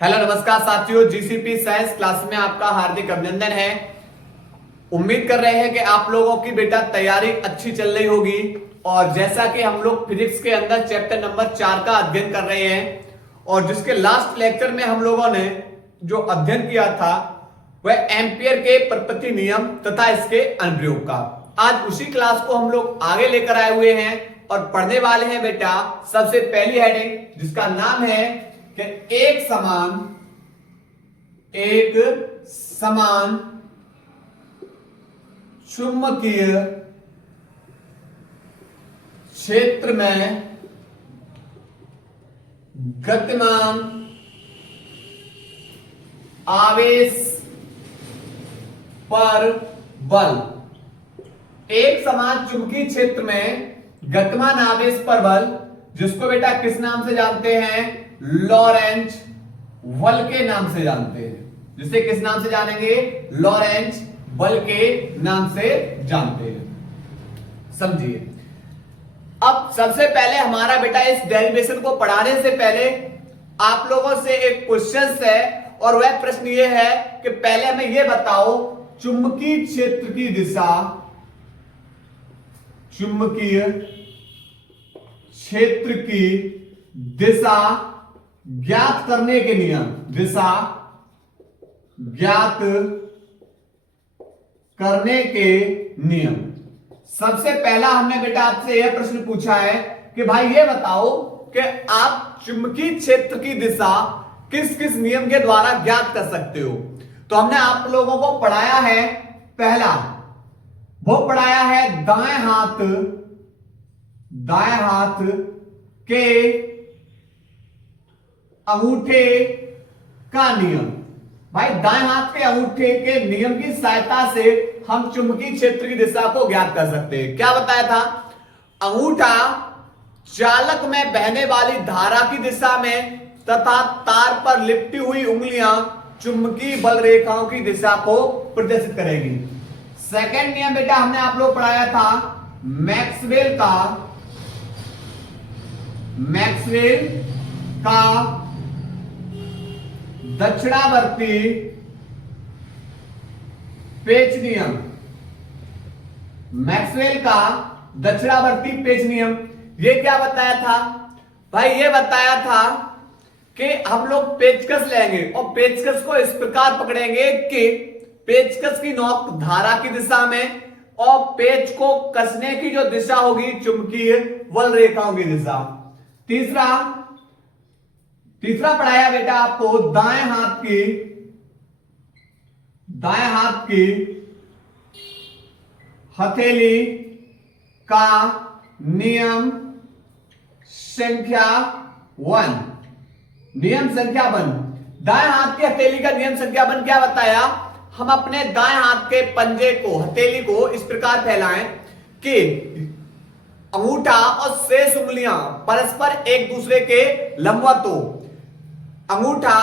Hello नमस्कार साथियों, GCP science class में आपका हार्दिक अभिनंदन है। उम्मीद कर रहे हैं कि आप लोगों की बेटा तैयारी अच्छी चल रही होगी। और जैसा कि हम लोग फिजिक्स के अंदर चैप्टर नंबर 4 का अध्ययन कर रहे हैं और जिसके लास्ट लेक्चर में हम लोगों ने जो अध्ययन किया था वह एम्पियर के प्रपत्ति नियम तथा इसके अनुप्रयोग का, आज उसी क्लास को हम लोग आगे लेकर आए हुए हैं और पढ़ने वाले हैं बेटा सबसे पहली हेडिंग जिसका नाम है कि एक समान चुंबकीय क्षेत्र में गतिमान आवेश पर बल। एक समान चुंबकीय क्षेत्र में गतिमान आवेश पर बल, जिसको बेटा किस नाम से जानते हैं? लॉरेंज बल के नाम से जानते हैं। जिसे किस नाम से जानेंगे? लॉरेंज बल के नाम से जानते हैं। समझिए, अब सबसे पहले हमारा बेटा इस डेरिवेशन को पढ़ाने से पहले आप लोगों से एक क्वेश्चन है और वह प्रश्न ये है कि पहले हमें यह बताओ चुंबकीय क्षेत्र की दिशा, चुंबकीय क्षेत्र की दिशा ज्ञात करने के नियम, दिशा ज्ञात करने के नियम। सबसे पहला हमने बेटा आपसे यह प्रश्न पूछा है कि भाई ये बताओ कि आप चुंबकीय क्षेत्र की दिशा किस किस नियम के द्वारा ज्ञात कर सकते हो। तो हमने आप लोगों को पढ़ाया है, पहला वो पढ़ाया है दाएं हाथ के अंगूठे का नियम। भाई दाएं हाथ के अंगूठे के नियम की सहायता से हम चुंबकीय क्षेत्र की दिशा को ज्ञात कर सकते हैं। क्या बताया था? अंगूठा चालक में बहने वाली धारा की दिशा में तथा तार पर लिपटी हुई उंगलियां चुंबकीय बल रेखाओं की दिशा को प्रदर्शित करेगी। सेकंड नियम बेटा हमने आप लोग पढ़ाया था मैक्सवेल का दक्षिणावर्ती पेच नियम। मैक्सवेल का दक्षिणावर्ती पेच नियम ये क्या बताया था? भाई ये बताया था कि हम लोग पेचकस लेंगे और पेचकस को इस प्रकार पकड़ेंगे कि पेचकस की नोक धारा की दिशा में और पेच को कसने की जो दिशा होगी चुंबकीय बल रेखाओं की दिशा। तीसरा पढ़ाया बेटा आपको दाएं हाथ की हथेली का नियम संख्या 1। दाएं हाथ की हथेली का नियम संख्या 1 क्या बताया? हम अपने दाएं हाथ के पंजे को, हथेली को इस प्रकार फैलाएं कि अंगूठा और शेष उंगलियां परस्पर एक दूसरे के लंबवत हो। अंगूठा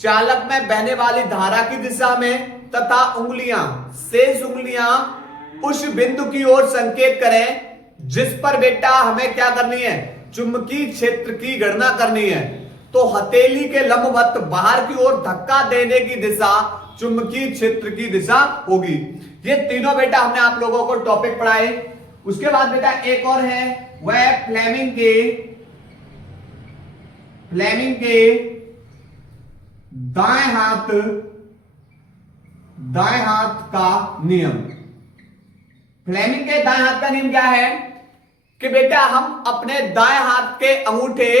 चालक में बहने वाली धारा की दिशा में तथा शेष उंगलियां उस बिंदु की ओर संकेत करें जिस पर बेटा हमें क्या करनी है? चुंबकीय क्षेत्र की गणना करनी है। तो हथेली के लंबवत बाहर की ओर धक्का देने की दिशा चुंबकीय क्षेत्र की दिशा होगी। ये तीनों बेटा हमने आप लोगों को टॉपिक पढ़ाए। उसके बाद बेटा एक और है, वह फ्लेमिंग के दाएं हाथ का नियम। फ्लेमिंग के दाएं हाथ का नियम क्या है कि बेटा हम अपने दाएं हाथ के अंगूठे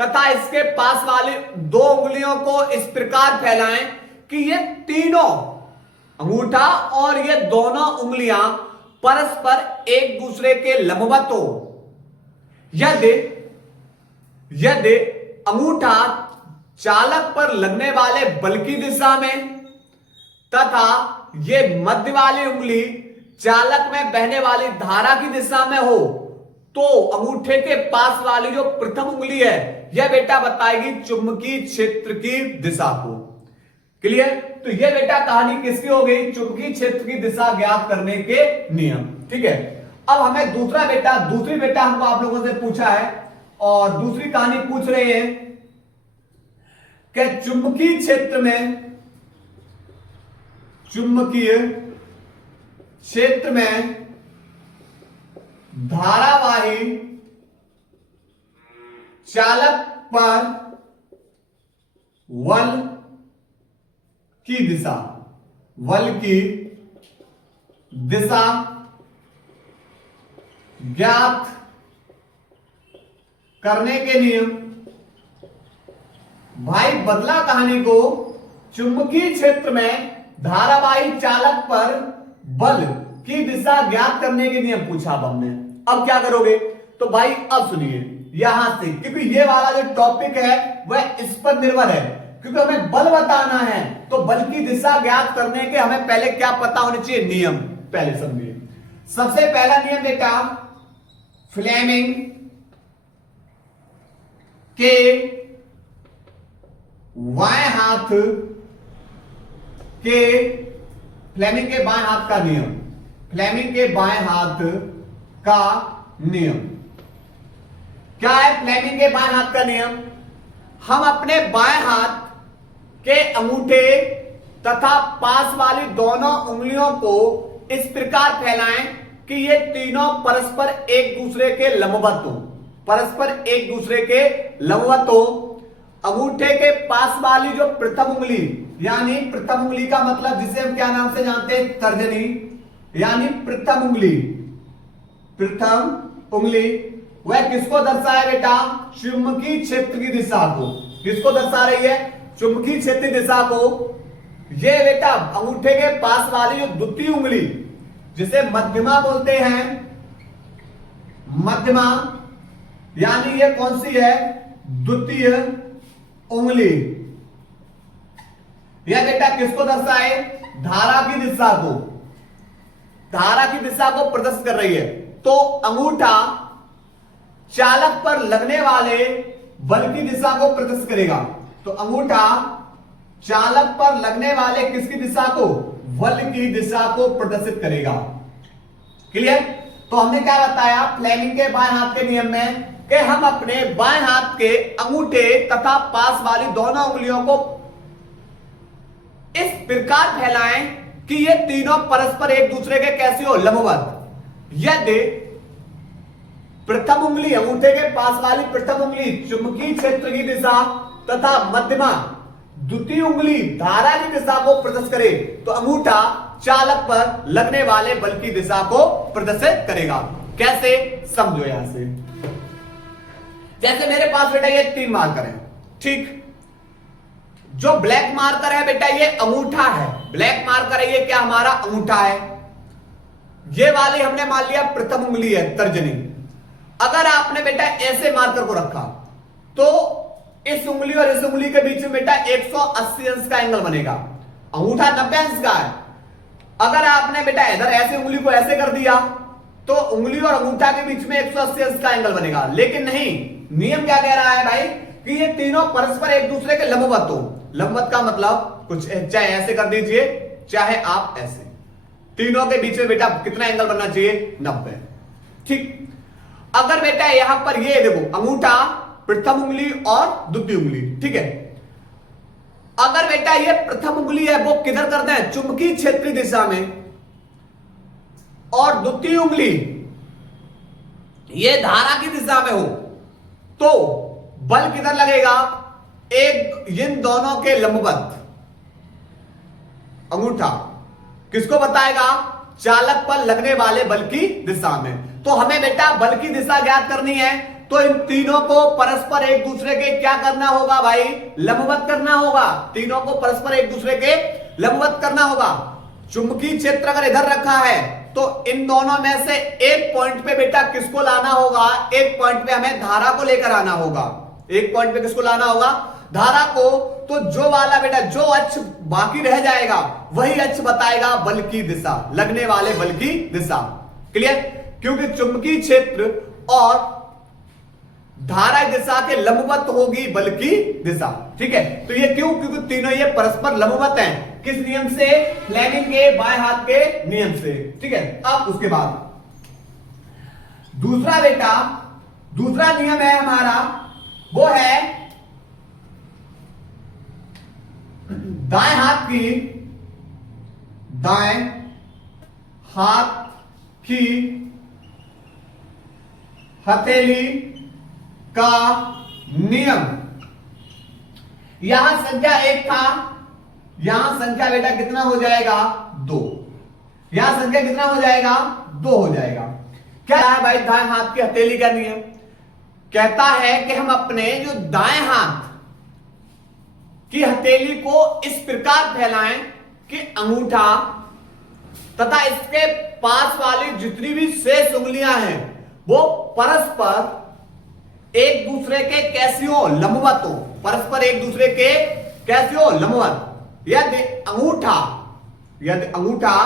तथा इसके पास वाली दो उंगलियों को इस प्रकार फैलाएं कि ये तीनों अंगूठा और ये दोनों उंगलियां परस्पर एक दूसरे के लंबवत हो। यदि अंगूठा चालक पर लगने वाले बल की दिशा में तथा ये मध्य वाली उंगली चालक में बहने वाली धारा की दिशा में हो तो अंगूठे के पास वाली जो प्रथम उंगली है यह बेटा बताएगी चुंबकीय क्षेत्र की दिशा को। क्लियर? तो यह बेटा कहानी किसकी हो गई? चुंबकीय क्षेत्र की दिशा ज्ञात करने के नियम। ठीक है, अब हमें दूसरी बेटा हमको आप लोगों से पूछा है और दूसरी कहानी पूछ रहे हैं कि चुंबकीय क्षेत्र में धारावाही चालक पर बल की दिशा ज्ञात करने के नियम। भाई बदला कहानी को, चुंबकीय क्षेत्र में धारावाही चालक पर बल की दिशा ज्ञात करने के नियम पूछा अब हमने। अब क्या करोगे? तो भाई अब सुनिए यहां से, क्योंकि ये वाला जो टॉपिक है वह इस पर निर्भर है, क्योंकि हमें बल बताना है तो बल की दिशा ज्ञात करने के हमें पहले क्या पता होने चाहिए? नियम पहले समझिए। सबसे पहला नियम बेटा, फ्लेमिंग के बाएं हाथ का नियम। फ्लेमिंग के बाएं हाथ का नियम क्या है? फ्लेमिंग के बाएं हाथ का नियम, हम अपने बाएं हाथ के अंगूठे तथा पास वाली दोनों उंगलियों को इस प्रकार फैलाएं कि ये तीनों परस्पर एक दूसरे के लंबवत हो। अंगूठे के पास वाली जो प्रथम उंगली, यानी प्रथम उंगली का मतलब जिसे हम क्या नाम से जानते हैं? तर्जनी, यानी प्रथम उंगली वह किसको दर्शाए बेटा? चुंबकीय क्षेत्र की दिशा को। किसको दर्शा रही है? चुंबकीय क्षेत्र दिशा को। ये बेटा अंगूठे के पास वाली जो द्वितीय उंगली, जिसे मध्यमा बोलते हैं, मध्यमा यानी ये कौन सी है? द्वितीय उंगली। यह बेटा किसको दर्शाए? धारा की दिशा को प्रदर्शित कर रही है। तो अंगूठा चालक पर लगने वाले बल की दिशा को प्रदर्शित करेगा। तो अंगूठा चालक पर लगने वाले किसकी दिशा को? बल की दिशा को प्रदर्शित करेगा। क्लियर? तो हमने क्या बताया फ्लेमिंग के बाएं हाथ के नियम में कि हम अपने बाएं हाथ के अंगूठे तथा पास वाली दोनों उंगलियों को इस प्रकार फैलाएं कि ये तीनों परस्पर एक दूसरे के कैसे हो? लंबवत। यदि प्रथम उंगली, अंगूठे के पास वाली प्रथम उंगली चुंबकीय क्षेत्र की दिशा तथा मध्यमा द्वितीय उंगली धारा की दिशा को प्रदर्शित करे तो अंगूठा चालक पर लगने वाले बल की दिशा को प्रदर्शित करेगा। कैसे? समझो यहां से। जैसे मेरे पास बेटा ये 3 मार्कर है, ठीक? जो ब्लैक मार्कर है बेटा ये अंगूठा है। ब्लैक मार्कर है ये क्या? हमारा अंगूठा है। ये वाली हमने मान लिया प्रथम उंगली है, तर्जनी। अगर आपने बेटा ऐसे मार्कर को रखा तो इस उंगली और इस उंगली के बीच में बेटा 180 अंश का एंगल बनेगा। अंगूठा 90 अंश का है। अगर आपने बेटा इधर ऐसे उंगली को ऐसे कर दिया तो उंगली और अंगूठा के बीच में 180 अंश का एंगल बनेगा। लेकिन नहीं, नियम क्या कह रहा है भाई कि ये तीनों परस्पर एक दूसरे के लंबवत हो। लंबवत का मतलब कुछ चाहे ऐसे कर दीजिए चाहे आप ऐसे, तीनों के बीच में बेटा कितना एंगल बनना चाहिए? 90। ठीक। अगर बेटा यहां पर ये देखो अंगूठा, प्रथम उंगली और द्वितीय उंगली, ठीक है। अगर बेटा ये प्रथम उंगली है वो किधर करते हैं? चुंबकीय क्षेत्रीय दिशा में, और द्वितीय उंगली ये धारा की दिशा में हो तो बल किधर लगेगा? एक इन दोनों के लंबवत। अंगूठा किसको बताएगा? चालक पर लगने वाले बल की दिशा में। तो हमें बेटा बल की दिशा ज्ञात करनी है तो इन तीनों को परस्पर एक दूसरे के क्या करना होगा भाई? लंबवत करना होगा। तीनों को परस्पर एक दूसरे के लंबवत करना होगा। चुंबकीय क्षेत्र अगर इधर रखा है तो इन दोनों में से एक पॉइंट पे बेटा किसको लाना होगा? एक पॉइंट पे हमें धारा को लेकर आना होगा। एक पॉइंट पे किसको लाना होगा? धारा को। तो जो वाला बेटा जो अक्ष बाकी रह जाएगा वही अक्ष बताएगा बल की दिशा, लगने वाले बल की दिशा। क्लियर? क्योंकि चुंबकीय क्षेत्र और धारा दिशा के लंबवत होगी बल की दिशा। ठीक है, तो ये क्यों? क्योंकि तीनों ये परस्पर लंबवत हैं। किस नियम से? फ्लेमिंग के बाएं हाथ के नियम से। ठीक है, अब उसके बाद दूसरा बेटा, दूसरा नियम है हमारा, वो है दाएं हाथ की हथेली का नियम। यहां संख्या 1 था, यहां संख्या बेटा कितना हो जाएगा 2। यहां संख्या कितना हो जाएगा 2 हो जाएगा। क्या है भाई दाएं हाथ की हथेली का नियम? कहता है कि हम अपने जो दाएं हाथ की हथेली को इस प्रकार फैलाएं कि अंगूठा तथा इसके पास वाली जितनी भी शेष उंगलियां हैं वो परस्पर एक दूसरे के कैसी हो, लंबवत हो। परस्पर एक दूसरे के कैसी हो, लंबवत। यदि अंगूठा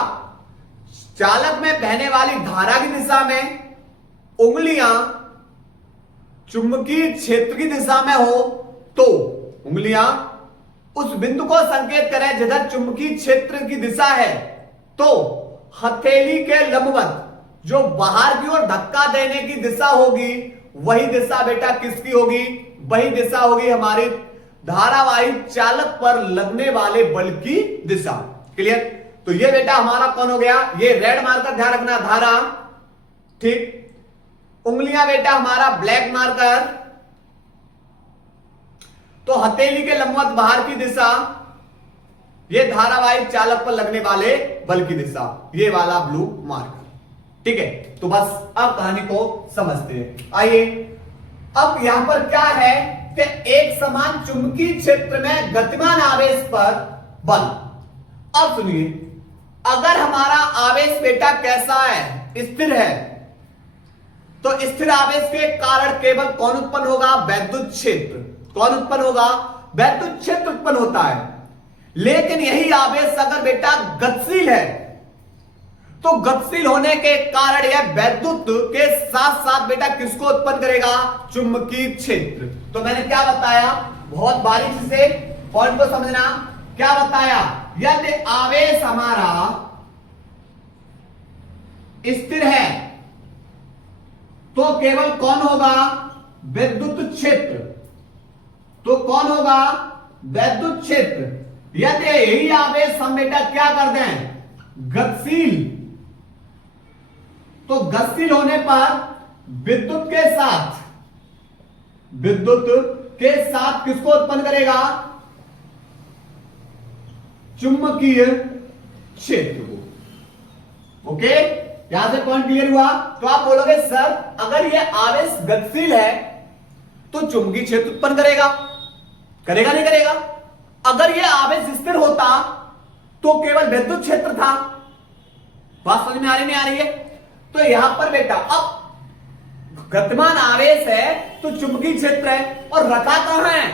चालक में बहने वाली धारा की दिशा में, उंगलियां चुंबकीय क्षेत्र की दिशा में हो, तो उंगलियां उस बिंदु को संकेत करें जिधर चुंबकीय क्षेत्र की दिशा है, तो हथेली के लंबवत जो बाहर की ओर धक्का देने की दिशा होगी, वही दिशा बेटा किसकी होगी? वही दिशा होगी हमारी धारावाही चालक पर लगने वाले बल की दिशा। क्लियर? तो ये बेटा हमारा कौन हो गया? ये रेड मार्कर, ध्यान रखना, धारा। ठीक। उंगलियां बेटा हमारा ब्लैक मार्कर। तो हथेली के लंबवत बाहर की दिशा, ये धारावाही चालक पर लगने वाले बल की दिशा, ये वाला ब्लू मार्कर। ठीक है, तो बस अब कहानी को समझते हैं। आइए, अब यहां पर क्या है कि एक समान चुंबकीय क्षेत्र में गतिमान आवेश पर बल। अब सुनिए, अगर हमारा आवेश बेटा कैसा है? स्थिर है, तो स्थिर आवेश के कारण केवल कौन उत्पन्न होगा? वैद्युत क्षेत्र। कौन उत्पन्न होगा? वैद्युत क्षेत्र उत्पन्न होता है। लेकिन यही आवेश अगर बेटा गतिशील है, तो गतिशील होने के कारण यह वैद्युत के साथ साथ बेटा किसको उत्पन्न करेगा? चुंबकीय क्षेत्र। तो मैंने क्या बताया? बहुत बारीकी से पॉइंट को समझना। क्या बताया? यदि आवेश हमारा स्थिर है, तो केवल कौन होगा? विद्युत क्षेत्र। तो कौन होगा? वैद्युत क्षेत्र। यदि यही आवेश हम बेटा क्या कर दें? गतिशील, तो गतिशील होने पर विद्युत के साथ किसको उत्पन्न करेगा? चुंबकीय क्षेत्र को। ओके, यहां से पॉइंट क्लियर हुआ? तो आप बोलोगे सर अगर यह आवेश गतिशील है तो चुंबकीय क्षेत्र उत्पन्न करेगा, करेगा नहीं करेगा? अगर यह आवेश स्थिर होता तो केवल विद्युत क्षेत्र था। बात समझ में आ रही नहीं आ रही है? तो यहां पर बेटा अब गतिमान आवेश है तो चुंबकीय क्षेत्र है, और रखा कहां है?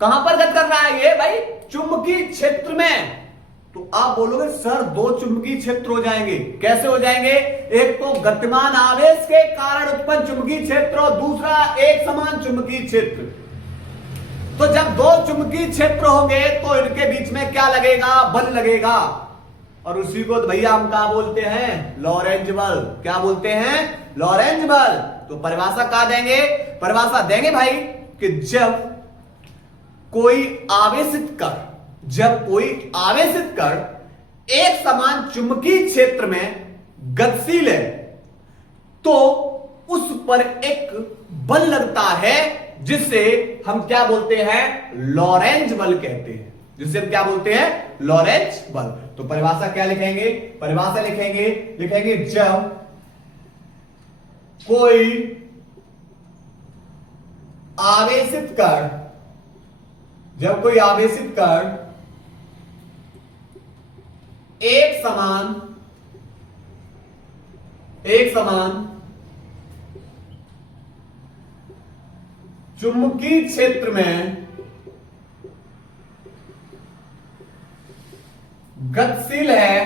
कहां पर गति कर रहा है ये भाई? चुंबकीय क्षेत्र में। तो आप बोलोगे सर दो चुंबकीय क्षेत्र हो जाएंगे। कैसे हो जाएंगे? एक तो गतिमान आवेश के कारण उत्पन्न चुंबकीय क्षेत्र और दूसरा एक समान चुंबकीय क्षेत्र। तो जब दो चुंबकीय क्षेत्र होंगे तो इनके बीच में क्या लगेगा? बल लगेगा, और उसी को तो भैया हम क्या बोलते हैं? लॉरेंज बल। क्या बोलते हैं? लॉरेंज बल। तो परिभाषा क्या देंगे? परिभाषा देंगे भाई कि जब कोई आवेशित कण एक समान चुंबकीय क्षेत्र में गतिशील है, तो उस पर एक बल लगता है जिसे हम क्या बोलते हैं? लॉरेंज बल कहते हैं। जिसे हम क्या बोलते हैं? लॉरेंज बल। तो परिभाषा क्या लिखेंगे? परिभाषा लिखेंगे जब कोई आवेशित कण एक समान चुंबकीय क्षेत्र में गतिशील है,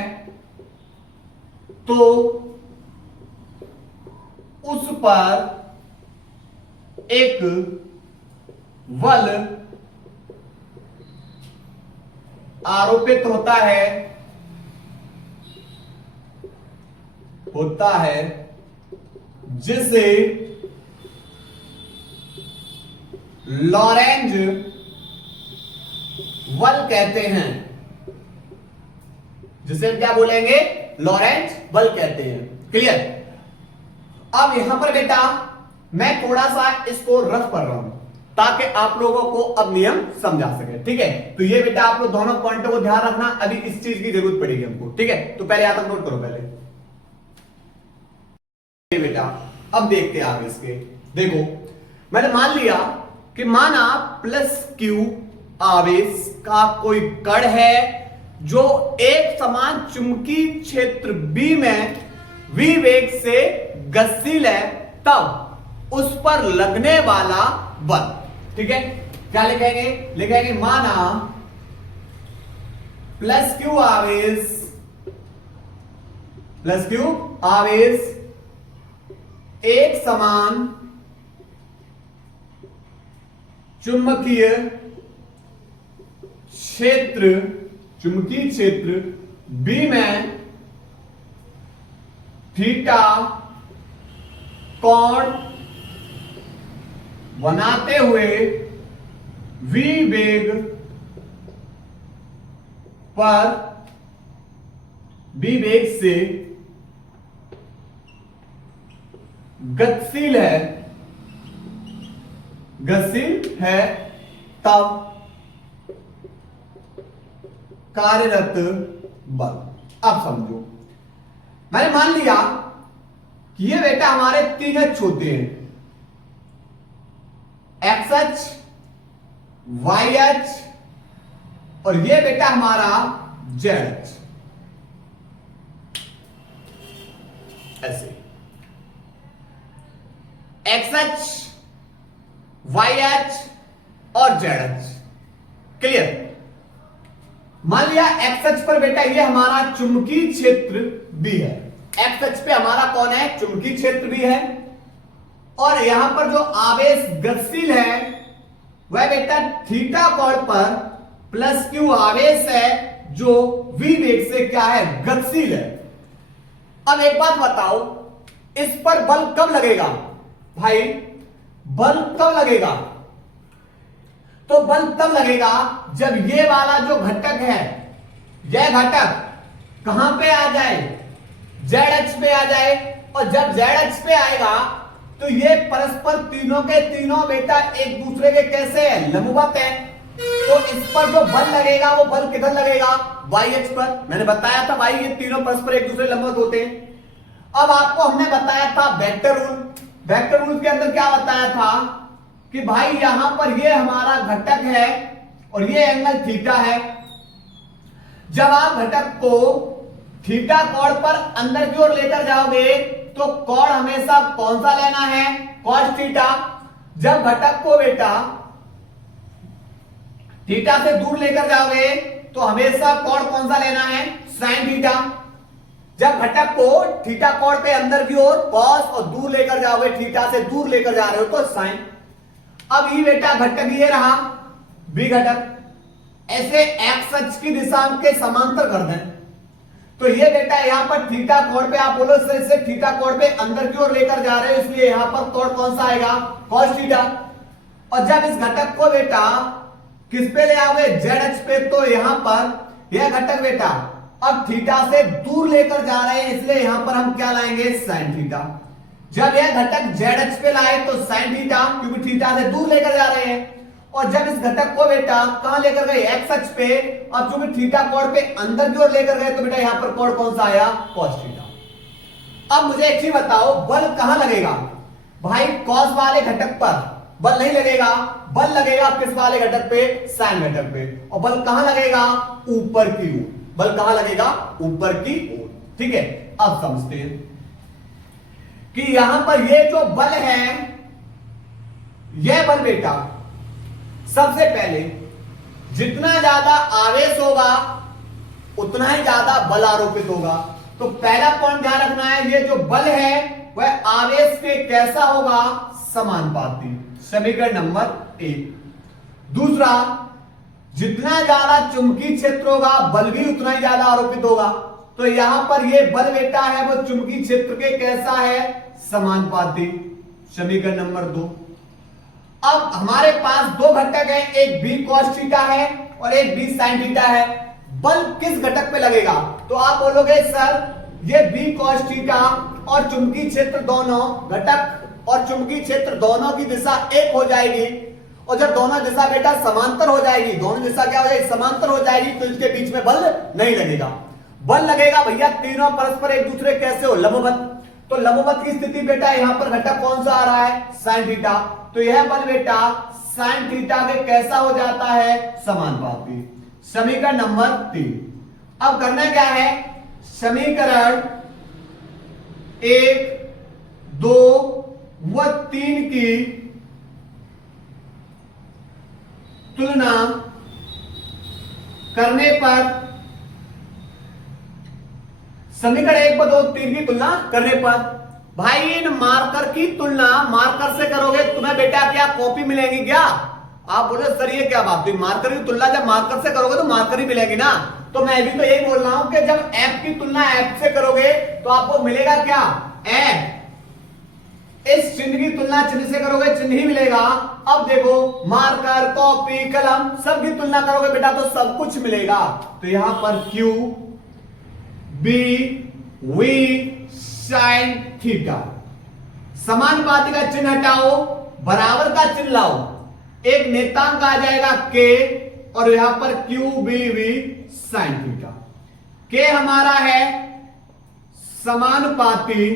तो उस पर एक बल आरोपित होता है जिसे लॉरेंज बल कहते हैं, जिसे हम क्या बोलेंगे, लॉरेंट्ज बल कहते हैं। क्लियर। अब यहां पर बेटा मैं थोड़ा सा इसको रफ कर रहा हूं ताकि आप लोगों को अब नियम समझा सके। ठीक है, तो ये बेटा आप लोग दोनों पॉइंटों को ध्यान रखना, अभी इस चीज की जरूरत पड़ेगी हमको। ठीक है, तो पहले यहां तक नोट करो पहले बेटा। अब देखते हैं आगे इसके। देखो मैंने मान लिया कि माना प्लस क्यू आवेश का कोई कण है जो एक समान चुंबकीय क्षेत्र बी में v वेग से गतिशील है, तब उस पर लगने वाला बल। ठीक है, क्या लिखेंगे, लिखेंगे माना प्लस क्यू आवेश एक समान चुंबकीय क्षेत्र B में थीटा कोण बनाते हुए v वेग पर b वेग से गतिशील है, तब कार्यरत बल। अब समझो, मैंने मान लिया कि ये बेटा हमारे तीन अक्ष होते हैं, एक्स अक्ष, वाई अक्ष और ये बेटा हमारा जेड अक्ष। ऐसे एक्स अक्ष, वाई अक्ष और जेड अक्ष। क्लियर। मान लिया एक्स अक्ष पर बेटा ये हमारा चुंबकीय क्षेत्र भी है, एक्स अक्ष पे हमारा कौन है, चुंबकीय क्षेत्र भी है, और यहां पर जो आवेश गतिशील है वह बेटा थीटा कोण पर प्लस क्यू आवेश है जो v वेग से क्या है, गतिशील है। अब एक बात बताओ, इस पर बल कब लगेगा भाई, बल कब लगेगा, तो बल तब लगेगा जब ये वाला जो घटक है, यह घटक कहां पे आ जाए, जेड अक्ष पे आ जाए, और जब जेड अक्ष पे आएगा तो ये परस्पर तीनों के तीनों बेटा एक दूसरे के कैसे है, लंबवत है। तो इस पर जो बल लगेगा वो बल किधर लगेगा, वाई अक्ष पर। मैंने बताया था भाई ये तीनों परस्पर एक दूसरे लंबवत होते हैं। अब आपको हमने बताया था वेक्टर रूल, वेक्टर रूल के अंदर क्या बताया था कि भाई यहां पर ये हमारा घटक है और ये एंगल थीटा है। जब आप घटक को थीटा कोण पर अंदर की ओर लेकर जाओगे तो कोण हमेशा कौन सा लेना है, कॉस थीटा। जब घटक को बेटा थीटा से दूर लेकर जाओगे तो हमेशा कोण कौन सा लेना है, साइन थीटा। जब घटक को थीटा कोण पे अंदर की ओर कॉस और दूर लेकर जाओगे, थीटा से दूर लेकर जा रहे हो तो साइन। अब ये बेटा घटक ये रहा बी घटक, ऐसे एक्स अक्ष की दिशा के समांतर कर दें तो ये बेटा यहां पर थीटा कोण पे, आप बोलो से थीटा कोण पे अंदर की ओर लेकर जा रहे हो, इसलिए यहां पर कोण कौन सा आएगा, कॉस थीटा। और जब इस घटक को बेटा किस पे ले आओगे, जेड अक्ष पे, तो यहां पर यह घटक बेटा अब थीटा से दूर लेकर जा रहे हैं, इसलिए यहां पर हम क्या लाएंगे, साइन थीटा। जब यह घटक जेड अक्ष पे लाए तो साइन थीटा, क्योंकि थीटा से दूर लेकर जा रहे हैं। और जब इस घटक को बेटा कहां लेकर गए, एक्स अक्ष पे, और चूंकि थीटा कोण पे अंदर की ओर लेकर गए तो बेटा यहां पर कोण कौन सा आया, कॉस थीटा। अब मुझे एक चीज बताओ, बल कहां लगेगा भाई, कॉस वाले घटक पर बल नहीं लगेगा, बल लगेगा किस वाले घटक पे, साइन घटक पे। और बल कहां लगेगा, ऊपर की ओर, बल कहां लगेगा, ऊपर की ओर। ठीक है, अब समझते हैं कि यहां पर ये जो बल है, यह बल बेटा सबसे पहले जितना ज्यादा आवेश होगा उतना ही ज्यादा बल आरोपित होगा। तो पहला पॉइंट ध्यान रखना है, ये जो बल है वह आवेश के कैसा होगा, समानुपाती। समीकरण नंबर 1। दूसरा, जितना ज्यादा चुंबकीय क्षेत्र होगा बल भी उतना ही ज्यादा आरोपित होगा। तो यहां पर ये बल बेटा है वो चुंबकीय क्षेत्र के कैसा है, समानुपाती। समीकरण नंबर 2। अब हमारे पास दो घटक हैं, एक बी कॉस थीटा है और एक b sin थीटा है। बल किस घटक पे लगेगा? तो आप बोलोगे सर ये b cos थीटा और चुंबकीय क्षेत्र दोनों घटक और चुंबकीय क्षेत्र दोनों की दिशा एक हो जाएगी, और जब दोनों दिशा बेटा समांतर हो जाएगी, दोनों दिशा क्या हो जाएगी? समांतर हो जाएगी, तो इसके बीच में बल नहीं लगेगा। बल लगेगा भैया तीनों परस्पर एक दूसरे कैसे हो? लंबवत। तो लंबवत की स्थिति बेटा यहां पर घटक कौन सा आ रहा है? sin theta. तो यह बल बेटा sin थीटा के कैसा हो जाता है? समानुपाती। समीकरण नंबर 3। अब करना क्या है? समीकरण 1, 2 व 3 की तुलना करने पर, समीकरण 1 व 2 3 की तुलना करने पर भाई इन मार्कर की तुलना मार्कर से करोगे तुम्हें बेटा क्या कॉपी मिलेगी क्या? आप बोले सर ये क्या बात हुई? मार्कर की तुलना जब मार्कर से करोगे तो मार्कर ही मिलेगी ना। तो मैं भी तो यही बोल रहा हूं कि जब एफ की तुलना एफ से करोगे तो आपको मिलेगा क्या? एफ। इस चिन्ह की तुलना चिन्ह से करोगे चिन्ह ही मिलेगा। अब देखो मार्कर, कॉपी, कलम सब की तुलना करोगे बेटा तो सब कुछ मिलेगा। तो यहां पर Q B V sin theta, समानुपाती का चिन्ह हटाओ, बराबर का चिन्ह लाओ, एक नेतांक आ जाएगा K और यहां पर Q B V sin theta. K हमारा है समानुपाती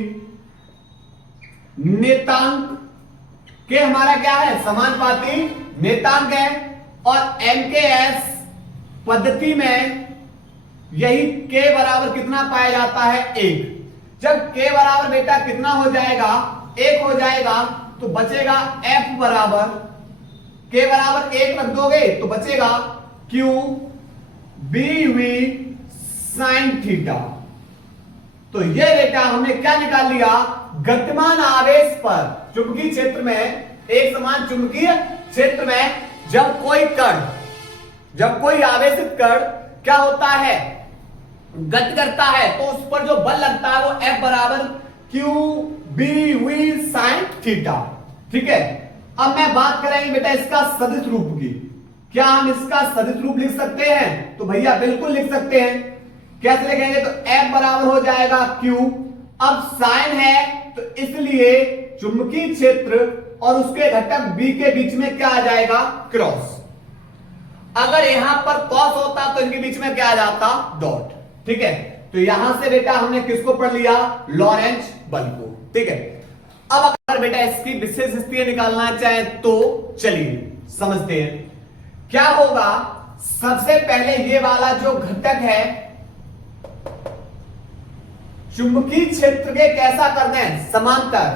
नेतांक, के हमारा क्या है? समानुपाती नेतांक है, और MKS पद्धति में यही k बराबर कितना पाया जाता है? 1। जब k बराबर बेटा कितना हो जाएगा? 1 हो जाएगा, तो बचेगा F बराबर, k बराबर 1 रख दोगे तो बचेगा Q B V sin theta. तो ये बेटा हमने क्या निकाल लिया? गतिमान आवेश पर चुंबकीय क्षेत्र में, एक समान चुंबकीय क्षेत्र में जब कोई आवेशित कण क्या होता है? गति करता है, तो उस पर जो बल लगता है वो F बराबर Q B V sin theta. ठीक है। अब मैं बात करेंगे बेटा इसका सदिश रूप की। क्या हम इसका सदिश रूप लिख सकते हैं? तो भैया बिल्कुल लिख सकते हैं। कैसे लिखेंगे? तो F बराबर हो जाएगा Q, अब साइन है तो इसलिए चुंबकीय क्षेत्र और उसके घटक B के बीच में क्या आ जाएगा? क्रॉस। अगर यहां पर कॉस होता तो इनके बीच में क्या आ जाता? डॉट। ठीक है। तो यहां से बेटा हमने किसको पढ़ लिया? लॉरेंज बल को। ठीक है। अब अगर बेटा इसकी विशेष स्थिति निकालना चाहें तो चलिए समझते हैं क्या होगा। सबसे पहले ये वाला जो घटक है चुंबकीय क्षेत्र के कैसा करना है? समांतर।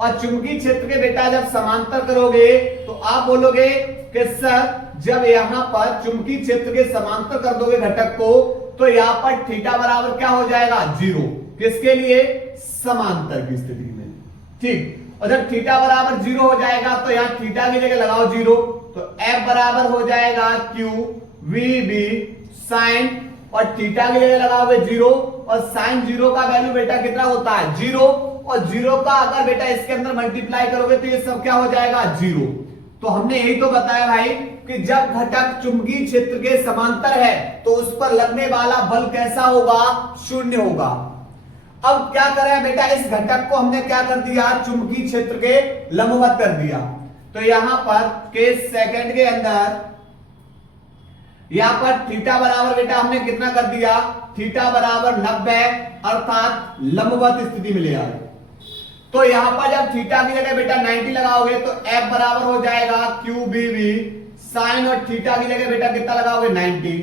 और चुंबकीय क्षेत्र के बेटा जब समांतर करोगे तो आप बोलोगे कि सर जब यहां पर चुंबकीय क्षेत्र के समांतर कर दोगे घटक को तो यहां पर थीटा बराबर क्या हो जाएगा? 0। किसके लिए? समांतर की स्थिति में। ठीक। और जब थीटा बराबर 0 हो जाएगा तो यहां थीटा की जगह लगाओ 0, तो F बराबर हो जाएगा Q V B sin, और थीटा की जगह लगाओगे 0, और साइन 0 का वैल्यू बेटा कितना होता है? 0, और 0 का अगर बेटा इसके अंदर मल्टीप्लाई करोगे तो ये सब क्या हो जाएगा? 0। तो हमने यही तो बताया भाई कि जब घटक चुंबकीय क्षेत्र के समांतर है तो उस पर लगने वाला बल कैसा होगा? 0 होगा। अब क्या करें बेटा? इस घटक को हमने क्या कर दिया? चुंबकीय क्षेत्र के लंबवत कर दिया। तो यहां पर के सेकंड के अंदर यहां पर थीटा बराबर बेटा हमने कितना कर दिया? थीटा बराबर 90, अर्थात लंबवत स्थिति में ले आए। तो यहां पर जब थीटा की जगह बेटा 90 लगाओगे तो F बराबर हो जाएगा Q B V साइन, और थीटा की जगह बेटा कितना लगाओगे? 90,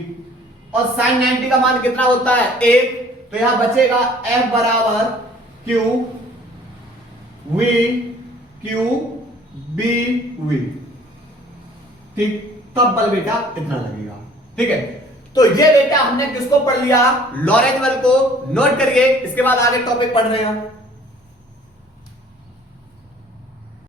और साइन 90 का मान कितना होता है? 1। तो यहां बचेगा F बराबर Q V Q B V। ठीक। तब बल बेटा इतना लगेगा। ठीक है। तो ये बेटा हमने किसको पढ़ लिया? लॉरेंज बल को। नोट करिए, इसके बाद आगे टॉपिक पढ़ रहे हैं।